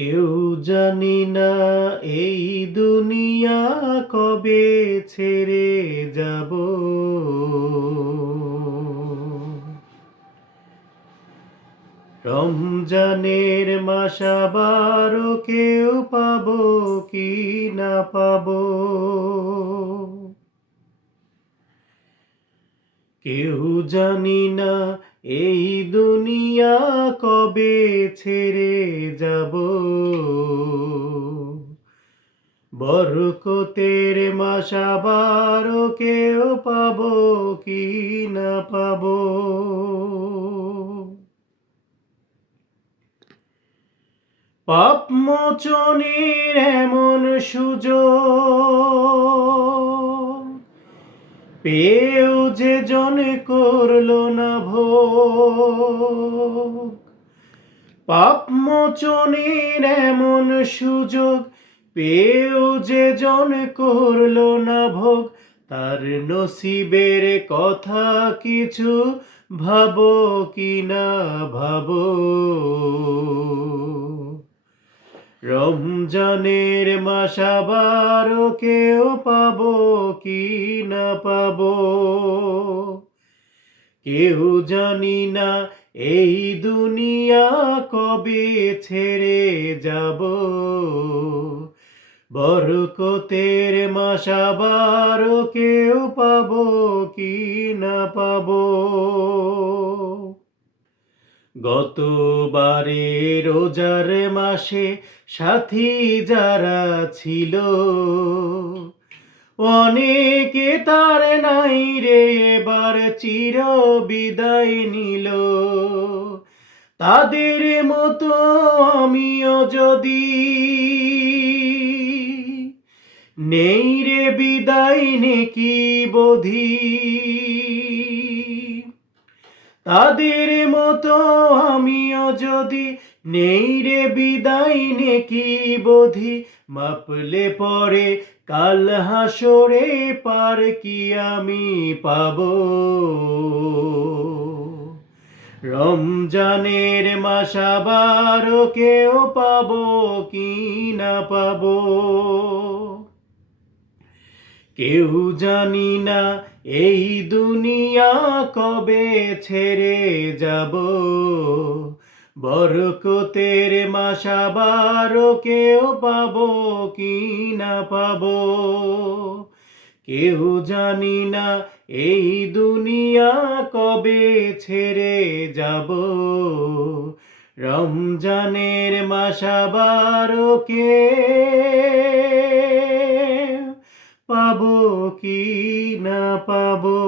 কেউ জানি না এই দুনিয়া কবে ছেড়ে যাব। রমজানের মাস আবারও কেউ পাবো কি না পাবো। কেউ জানি না এই দুনিয়া কবে ছেড়ে যাব। বরকতের মাস আবারও কেউ পাবো কি না পাবো। পাপ মোচনের এমন সুযোগ পেয়েও যে জন করলো না ভোগ। পাপ মোচনের এমন সুযোগ পেয়েও যে জন করলো না ভোগ। তার নসিবের কথা কিছু ভাবো কি না ভাবো। রমজানের মাস আবারও কেউ পাবো কি না পাবো। কেউ জানি না এই দুনিয়া কবে ছেড়ে যাব। বরকতের মাস আবারও কেউ পাবো কি না পাবো। গতবারে রোজার মাসে সাথী যারা ছিল অনেকে তার নাই রে এবার চির বিদায় নিল। তাদের মতো আমিও যদি নেই রে বিদায় নেকি বোধি। তাদের মতো আমিও যদি নেই রে বিদায় নেকি বোধি। মাপলে পরে কাল হাসরে পার কি আমি পাবো। রমজানের মাস আবারও কেউ পাবো কি না পাবো। কেউ জানি না এই দুনিয়া কবে ছেড়ে যাব। বরকতের মাস আবারও কেউ পাবো কি না পাবো। কেউ জানি না এই দুনিয়া কবে ছেড়ে যাব। রমজানের মাস আবারও কেউ পাবো কি না পাবো।